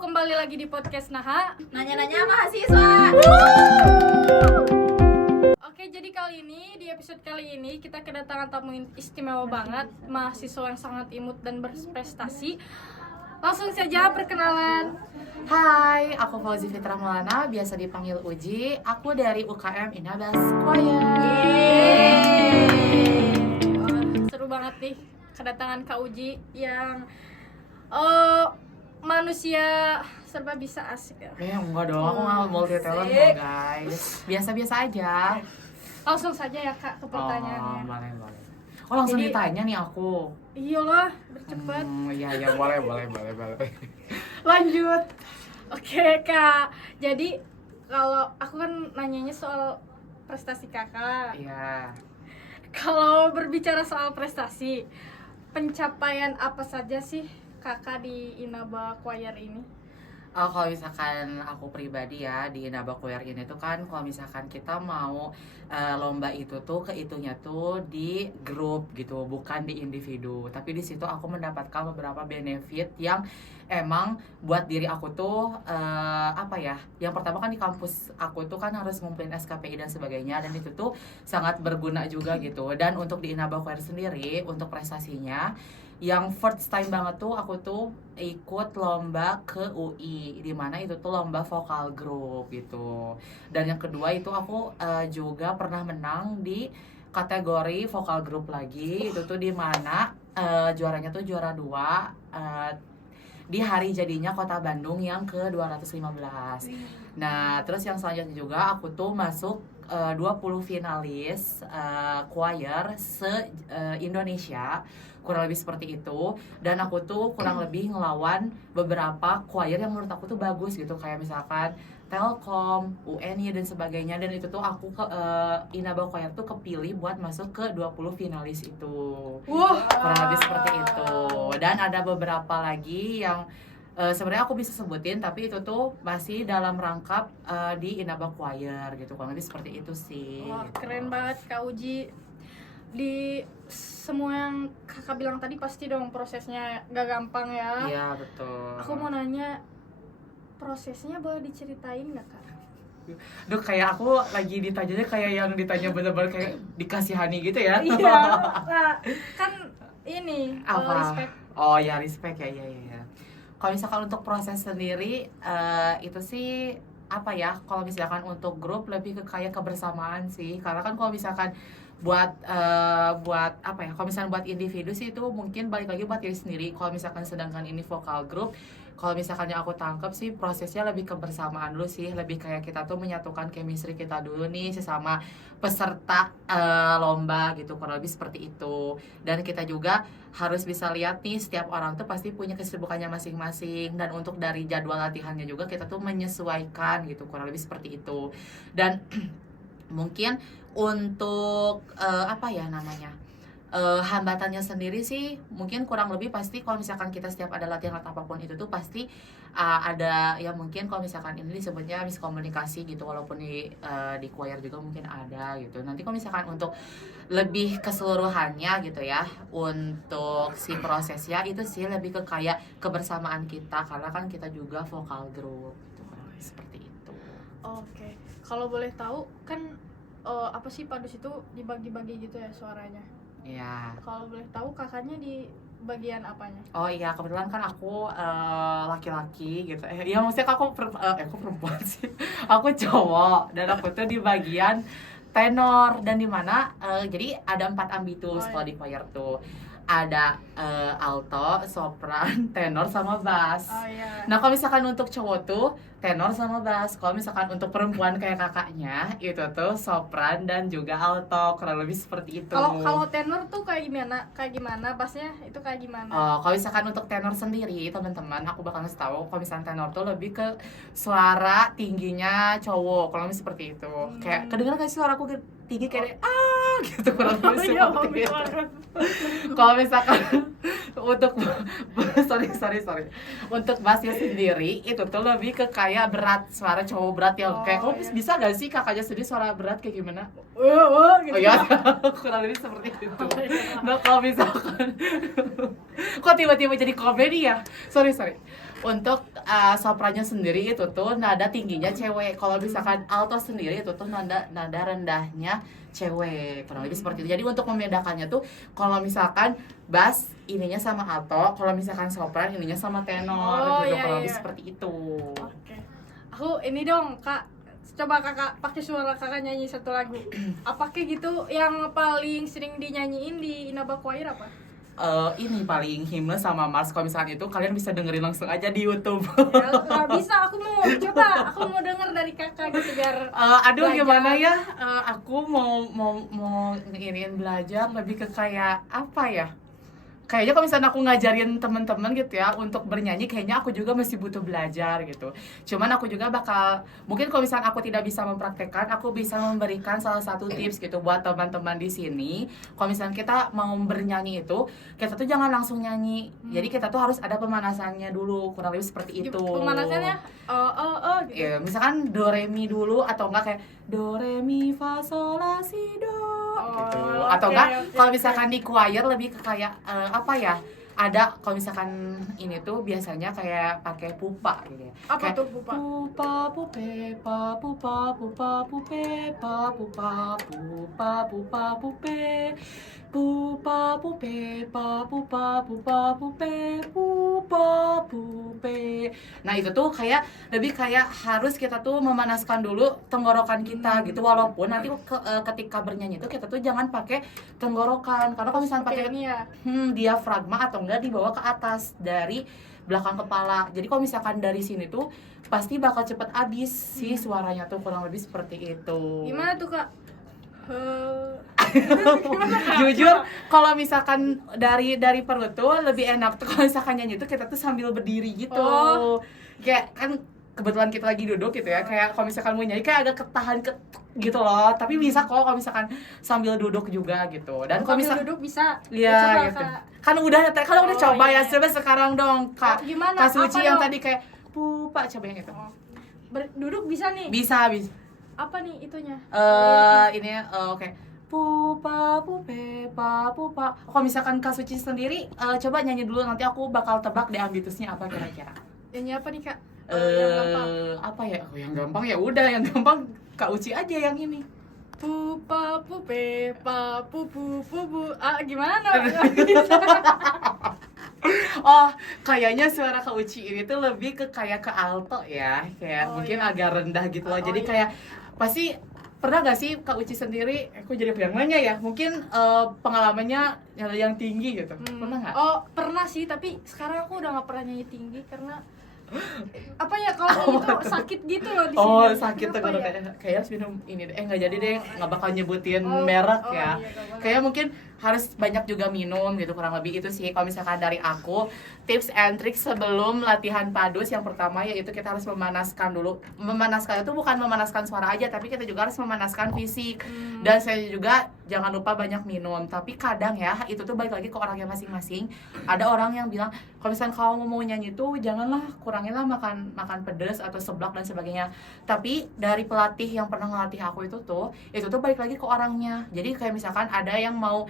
kembali lagi di podcast Naha. Nanya-nanya mahasiswa. Oke, jadi di episode kali ini kita kedatangan tamu istimewa banget, mahasiswa yang sangat imut dan berprestasi. Langsung saja perkenalan. Hai, aku Fauzi Fitra Maulana, biasa dipanggil Uji. Aku dari UKM Inabas Choir. Wah, seru banget nih kedatangan Kak Uji yang manusia serba bisa, asik ya. Enggak dong, aku nggak multi talent kok guys. Biasa-biasa aja. Langsung saja ya Kak ke pertanyaannya. Boleh. Oh langsung Jadi- ditanya nih aku. Iyalah, bercepat. Iya, boleh. Lanjut. Oke Kak, jadi kalau aku kan nanyanya soal prestasi Kakak. Iya. Kalau berbicara soal prestasi, pencapaian apa saja sih Kakak di Inaba Choir ini? Kalau misalkan aku pribadi ya di Inaba Choir ini tuh kan kalau misalkan kita mau lomba itu tuh kehitungnya tuh di grup gitu, bukan di individu. Tapi di situ aku mendapatkan beberapa benefit yang emang buat diri aku tuh apa ya? Yang pertama kan di kampus aku tuh kan harus ngumpulin SKPI dan sebagainya, dan itu tuh sangat berguna juga gitu. Dan untuk di Inaba Choir sendiri untuk prestasinya yang first time banget tuh aku tuh ikut lomba ke UI, di mana itu tuh lomba vokal group gitu. Dan yang kedua itu aku juga pernah menang di kategori vokal group lagi. Itu tuh di mana juaranya tuh juara 2 di hari jadinya Kota Bandung yang ke-215. Nah, terus yang selanjutnya juga aku tuh masuk 20 finalis choir se-Indonesia, kurang lebih seperti itu. Dan aku tuh kurang lebih ngelawan beberapa choir yang menurut aku tuh bagus gitu, kayak misalkan Telkom, UNY dan sebagainya. Dan itu tuh aku ke Inaba Choir tuh kepilih buat masuk ke 20 finalis itu. Kurang lebih seperti itu. Dan ada beberapa lagi yang sebenarnya aku bisa sebutin, tapi itu tuh masih dalam rangkap di Inaba Choir gitu. Kurang lebih seperti itu sih. Wah, gitu. keren banget Kak Uji. Di semua yang Kakak bilang tadi pasti dong prosesnya gak gampang ya. Iya, betul. Aku mau nanya, prosesnya boleh diceritain gak Kak? Duh, kayak aku lagi ditanyanya kayak yang ditanya bener-bener kayak dikasihani gitu ya. Iya, Kak. Kan ini Apa? respect. Oh ya, respect ya, iya. Kalau misalkan untuk proses sendiri itu sih apa ya? Kalau misalkan untuk grup lebih ke kayak kebersamaan sih. Karena kan kalau misalkan buat apa ya? Kalau misalkan buat individu sih itu mungkin balik lagi buat diri sendiri. Kalau misalkan sedangkan ini vokal grup, kalau misalkan yang aku tangkap sih prosesnya lebih kebersamaan dulu sih, lebih kayak kita tuh menyatukan chemistry kita dulu nih sesama peserta lomba gitu, kurang lebih seperti itu. Dan kita juga harus bisa lihat nih setiap orang tuh pasti punya kesibukannya masing-masing, dan untuk dari jadwal latihannya juga kita tuh menyesuaikan gitu, kurang lebih seperti itu. Dan mungkin untuk apa ya namanya, hambatannya sendiri sih mungkin kurang lebih pasti kalau misalkan kita setiap ada latihan atau apapun itu tuh pasti ada ya, mungkin kalau misalkan ini disebutnya miskomunikasi gitu, walaupun di choir juga mungkin ada gitu. Nanti kalau misalkan untuk lebih keseluruhannya gitu ya, untuk si prosesnya itu sih lebih ke kayak kebersamaan kita, karena kan kita juga vokal group gitu kan, seperti itu. Oke. Kalau boleh tahu kan apa sih padus itu dibagi-bagi gitu ya suaranya. Iya. Kalau boleh tahu kakaknya di bagian apanya? Oh iya, kebetulan kan aku laki-laki gitu. Iya, maksudnya aku perempuan sih. Aku cowok, dan aku tuh di bagian tenor, dan di mana jadi ada 4 ambitus kalau di choir tuh. Ada alto, sopran, tenor sama bass. Oh iya. Nah, kalau misalkan untuk cowok tuh tenor sama bass. Kalau misalkan untuk perempuan kayak kakaknya itu tuh sopran dan juga alto, kurang lebih seperti itu. Kalau tenor tuh kayak gimana? Kayak gimana? Bassnya itu kayak gimana? Kalau misalkan untuk tenor sendiri, teman-teman, aku bakal ngasih tahu kalau misalkan tenor tuh lebih ke suara tingginya cowok, kurang lebih seperti itu. Kayak kedengeran gak sih suaraku tinggi kayak gitu, kurang lebih seperti itu. Kalau misalkan untuk sorry untuk bassnya sendiri itu tuh lebih ke kayak berat, suara cowok berat yang kayak, kamu bisa gak sih kakaknya sendiri suara berat kayak gimana? gitu. Oh ya, kurang lebih seperti itu. Nah kalau misalkan, kok tiba-tiba jadi komedi ya? Sorry. Untuk soprannya sendiri itu tuh nada tingginya cewek. Kalau misalkan alto sendiri itu tuh nada rendahnya cewek. Kurang lebih seperti itu. Jadi untuk membedakannya tuh, kalau misalkan bass ininya sama alto, kalau misalkan sopran ininya sama tenor, gitu. Iya, Kurang lebih iya. seperti itu. Oke. Aku ini dong, Kak. Coba Kakak pakai suara Kakak nyanyi satu lagu. Apa kayak gitu yang paling sering dinyanyiin di Inaba Choir apa? Ini paling himne sama Mars. Kalau misalkan itu kalian bisa dengerin langsung aja di YouTube. Ya, nggak bisa, aku mau denger dari Kakak gitu biar Aduh belajar. gimana ya? Aku mau ngiriin belajar lebih ke kayak apa ya? Kayaknya kalau misalnya aku ngajarin teman-teman gitu ya untuk bernyanyi, kayaknya aku juga masih butuh belajar gitu. Cuman aku juga bakal, mungkin kalau misalnya aku tidak bisa mempraktekkan, aku bisa memberikan salah satu tips gitu buat teman-teman di sini. Kalau misalnya kita mau bernyanyi itu, kita tuh jangan langsung nyanyi. Jadi kita tuh harus ada pemanasannya dulu, kurang lebih seperti itu. Pemanasannya gitu. Ya, misalkan do re mi dulu, atau enggak kayak do re mi fa sol la si do gitu. Atau enggak kalau misalkan di choir lebih ke kayak apa ya? Ada kalau misalkan ini tuh biasanya kayak pakai pupa gitu ya. Apa Kayak tuh pupa? pupa pupe pa pupa pupa pupe pa pupa pupa pupa pupe pupa pupe pa pupa pupa pupe pupa pupe. Nah itu tuh kayak lebih kayak harus kita tuh memanaskan dulu tenggorokan kita gitu, walaupun nanti ketika bernyanyi itu kita tuh jangan pakai tenggorokan, karena kalau misalnya pakai ini ya. diafragma atau enggak dibawa ke atas dari belakang kepala. Jadi kalau misalkan dari sini tuh pasti bakal cepet habis sih suaranya tuh, kurang lebih seperti itu. Gimana tuh, Kak? Jujur kalau misalkan dari perut tuh lebih enak tuh kalau misalkan nyanyi tuh kita tuh sambil berdiri gitu. Kayak kan kebetulan kita lagi duduk gitu ya, kayak kalau misalkan mau nyanyi kayak agak ketahan gitu loh, tapi bisa kok kalau misalkan sambil duduk juga gitu. Dan kalau misalkan duduk bisa. iya gitu. Kan udah coba ya, coba sekarang dong Kak. Gimana? Kak Suci Apa yang dong? tadi kayak pupa, coba yang itu. Duduk bisa nih. Bisa. Apa nih itunya? Ini oke. Pupa pupe pa pupa. Kalau misalkan Kak Suci sendiri coba nyanyi dulu, nanti aku bakal tebak deh ambitusnya apa kira-kira. Nyanyi apa nih, Kak? Yang gampang. Apa ya? Oh, yang gampang ya udah, yang gampang Kak Uci aja yang ini. Pupa pupe pa pupu pupu. Gimana? Oh, kayaknya suara Kak Uci ini tuh lebih ke kayak ke alto ya, kayak mungkin iya. agak rendah gitu loh. Jadi Iya. kayak pasti pernah gak sih Kak Uci sendiri, aku jadi yang nanya ya, mungkin pengalamannya yang tinggi gitu, pernah nggak? Oh, pernah sih, tapi sekarang aku udah nggak pernah nyanyi tinggi karena apa ya, kalau itu sakit gitu loh di sini. Oh, sakit tuh Kenapa kalau kayak harus minum ini deh. Nggak jadi deh, nggak bakal nyebutin Oh, merek oh, ya. iya, nggak boleh. Kayak mungkin harus banyak juga minum gitu, kurang lebih itu sih. Kalau misalkan dari aku, tips and tricks sebelum latihan padus, yang pertama yaitu kita harus memanaskan dulu. Memanaskan itu bukan memanaskan suara aja, tapi kita juga harus memanaskan fisik. Dan saya juga jangan lupa banyak minum. Tapi kadang ya, itu tuh balik lagi ke orangnya masing-masing. Ada orang yang bilang, kalau misalkan kamu mau nyanyi tuh janganlah, kuranginlah makan pedas atau seblak dan sebagainya. Tapi dari pelatih yang pernah ngelatih aku itu tuh balik lagi ke orangnya. Jadi kayak misalkan ada yang mau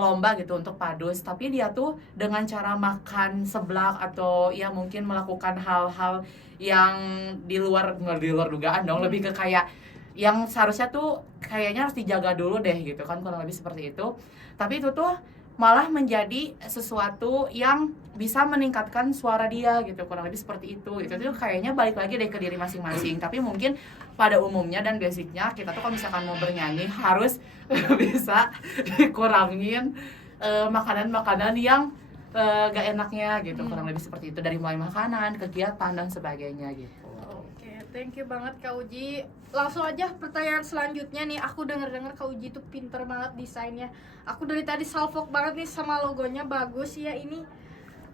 lomba gitu untuk padus, tapi dia tuh dengan cara makan seblak atau ya mungkin melakukan hal-hal yang di luar dugaan dong, lebih ke kayak yang seharusnya tuh kayaknya harus dijaga dulu deh gitu kan, kurang lebih seperti itu. Tapi itu tuh malah menjadi sesuatu yang bisa meningkatkan suara dia gitu, kurang lebih seperti itu. Itu tuh kayaknya balik lagi deh ke diri masing-masing. Tapi mungkin pada umumnya dan basicnya kita tuh kalau misalkan mau bernyanyi harus bisa dikurangin makanan-makanan yang gak enaknya gitu, kurang lebih seperti itu, dari mulai makanan, kegiatan dan sebagainya gitu. Oke, thank you banget Kak Uji. Langsung aja pertanyaan selanjutnya nih. Aku denger Kak Uji tuh pinter banget desainnya. Aku dari tadi salfok banget nih sama logonya, bagus ya ini.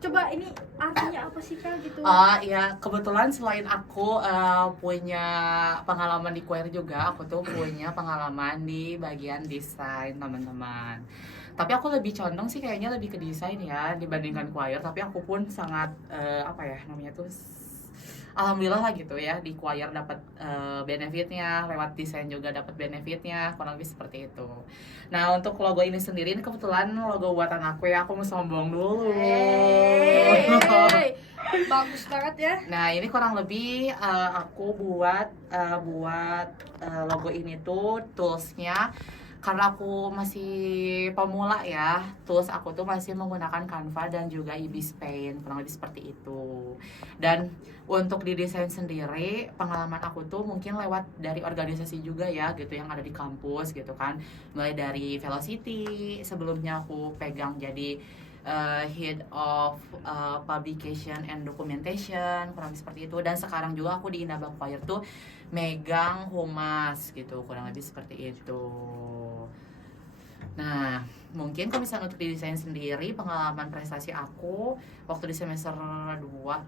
Coba ini artinya apa sih Kak gitu? Ya kebetulan selain aku punya pengalaman di choir juga, aku tuh punya pengalaman di bagian desain teman-teman. Tapi aku lebih condong sih kayaknya lebih ke desain ya dibandingkan choir. Tapi aku pun sangat apa ya namanya tuh alhamdulillah lah gitu ya, di choir dapat benefitnya, lewat desain juga dapat benefitnya, kurang lebih seperti itu. Nah untuk logo ini sendiri, ini kebetulan logo buatan aku ya, aku mau sombong dulu. Hey, bagus banget ya. Nah ini kurang lebih aku buat logo ini tuh toolsnya, karena aku masih pemula ya, tools aku tuh masih menggunakan Canva dan juga Ibis Paint, kurang lebih seperti itu. Dan untuk di desain sendiri, pengalaman aku tuh mungkin lewat dari organisasi juga ya gitu, yang ada di kampus gitu kan, mulai dari Velocity, sebelumnya aku pegang jadi Head of Publication and Documentation, kurang lebih seperti itu. Dan sekarang juga aku di Inaba Choir tuh megang humas gitu, kurang lebih seperti itu. Nah, mungkin kalau misalnya untuk di desain sendiri, pengalaman prestasi aku waktu di semester 2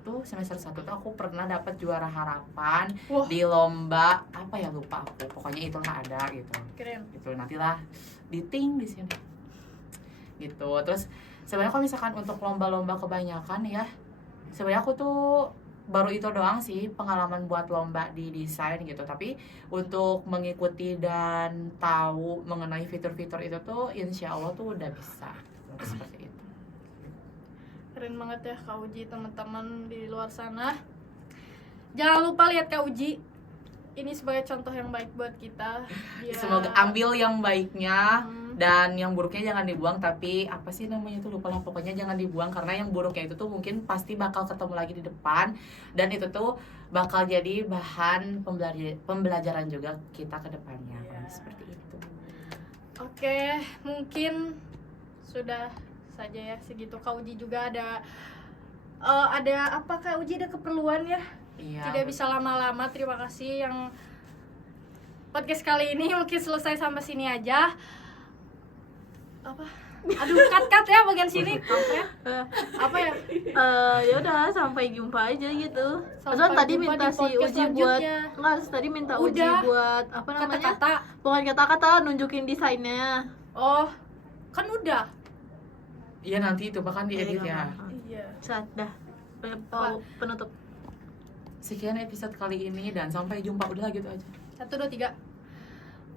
tuh, semester 1 tuh aku pernah dapat juara harapan Wah. di lomba apa ya, lupa aku. Pokoknya itu lah ada gitu. Keren. Gitu nantilah di sini. Gitu. Terus sebenarnya kalau misalkan untuk lomba-lomba kebanyakan ya, sebenarnya aku tuh baru itu doang sih pengalaman buat lomba di desain gitu. Tapi untuk mengikuti dan tahu mengenai fitur-fitur itu tuh insya Allah tuh udah bisa seperti itu. Keren banget ya Kak Uji, teman-teman di luar sana. Jangan lupa lihat Kak Uji. Ini sebagai contoh yang baik buat kita. Dia... Semoga ambil yang baiknya Hmm. dan yang buruknya jangan dibuang. Tapi apa sih namanya tuh, lupa lah, pokoknya jangan dibuang, karena yang buruknya itu tuh mungkin pasti bakal ketemu lagi di depan, dan itu tuh bakal jadi bahan pembelajaran juga kita ke depannya. Yeah. Seperti itu. Oke, mungkin sudah saja ya segitu. Kak Uji juga ada apa Kak Uji, ada keperluan ya? Iya, Tidak bisa lama-lama. Terima kasih yang podcast kali ini mungkin selesai sampai sini aja. Apa? Aduh, cut ya bagian sini. Kampret. Apa ya? Ya udah sampai jumpa aja gitu. Sampai Soalnya tadi jumpa minta di si podcast Uji buat selanjutnya. enggak, tadi minta Uji Udah. buat apa namanya? Kata-kata. Bukan kata-kata, nunjukin desainnya. Oh, kan udah. Iya nanti itu bahkan diedit ya. Iya. Saat dah. Penutup. Sekian episode kali ini dan sampai jumpa, udah gitu aja. 1, 2, 3.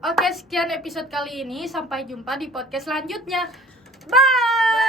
Oke, sekian episode kali ini. Sampai jumpa di podcast selanjutnya. Bye.